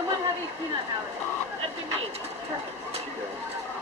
Someone have a peanut allergy. That'd be me. She does.